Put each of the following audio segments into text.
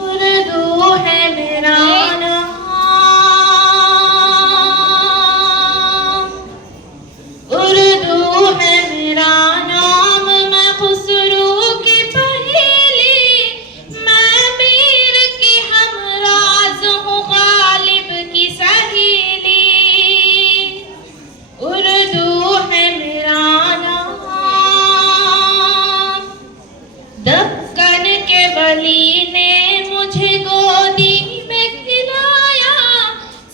اردو ہے میرا نام، اردو ہے میرا نام، میں خسرو کی پہیلی، میں میر کی ہمراز ہوں، غالب کی سہیلی، اردو ہے میرا نام، دکن کے ولی نے مجھے گودی میں کھلایا،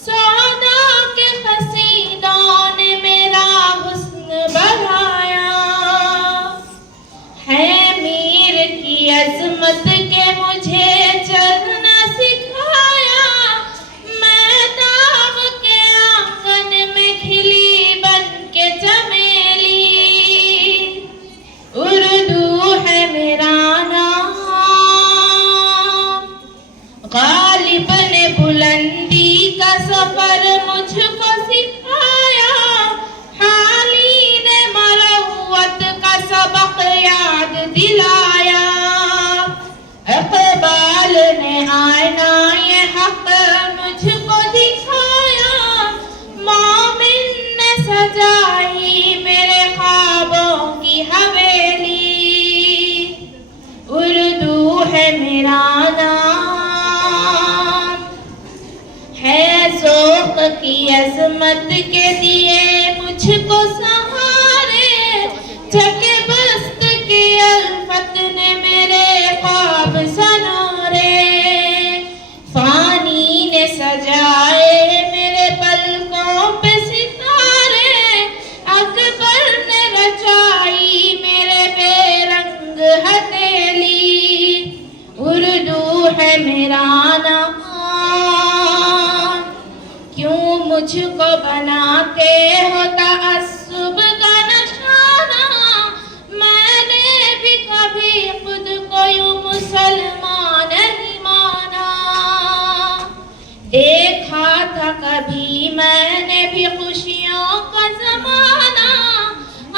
سودا کے حسینوں نے میرا حسن بڑھایا، ہے میر کی عظمت کے مجھے چلنا سکھایا، میں داغ کے آنگن میں کھلی بن کے چمیلی، اردو ہے میرا نام، غالب نے بلندی کا سفر مجھ کو سکھایا، حالی نے مروت کا سبق یاد دلایا، اقبال نے آئینہ یہ حق مجھ کو دکھایا، مومن نے سجائی میرے خوابوں کی حویلی، اردو ہے میرا نام، ہے ذوق کی عظمت کے دیے مجھ کو سہارے، جگہ بست کی الفت نے میرے خواب سنورے، فانی نے سجائے میرے پلکوں پہ ستارے، اکبر نے رچائی میرے بے رنگ ہتھیلی، اردو ہے میرا نام، کیوں مجھ کو بناتے ہو تعصب کا نشانہ، میں نے بھی کبھی خود کو یوں مسلمان نہیں مانا، دیکھا تھا کبھی میں نے بھی خوشیوں کا زمانہ،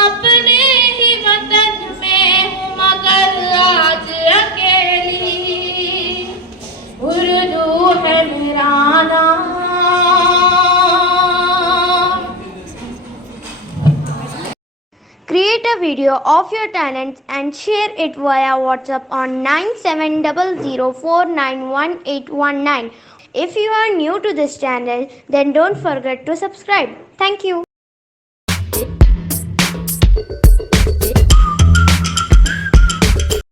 اپنے ہی وطن میں ہوں مگر آج اکیلی، اردو ہے میرا نام۔ Create a video of your talents and share it via WhatsApp on 9700491819. If you are new to this channel, then don't forget to subscribe. Thank you.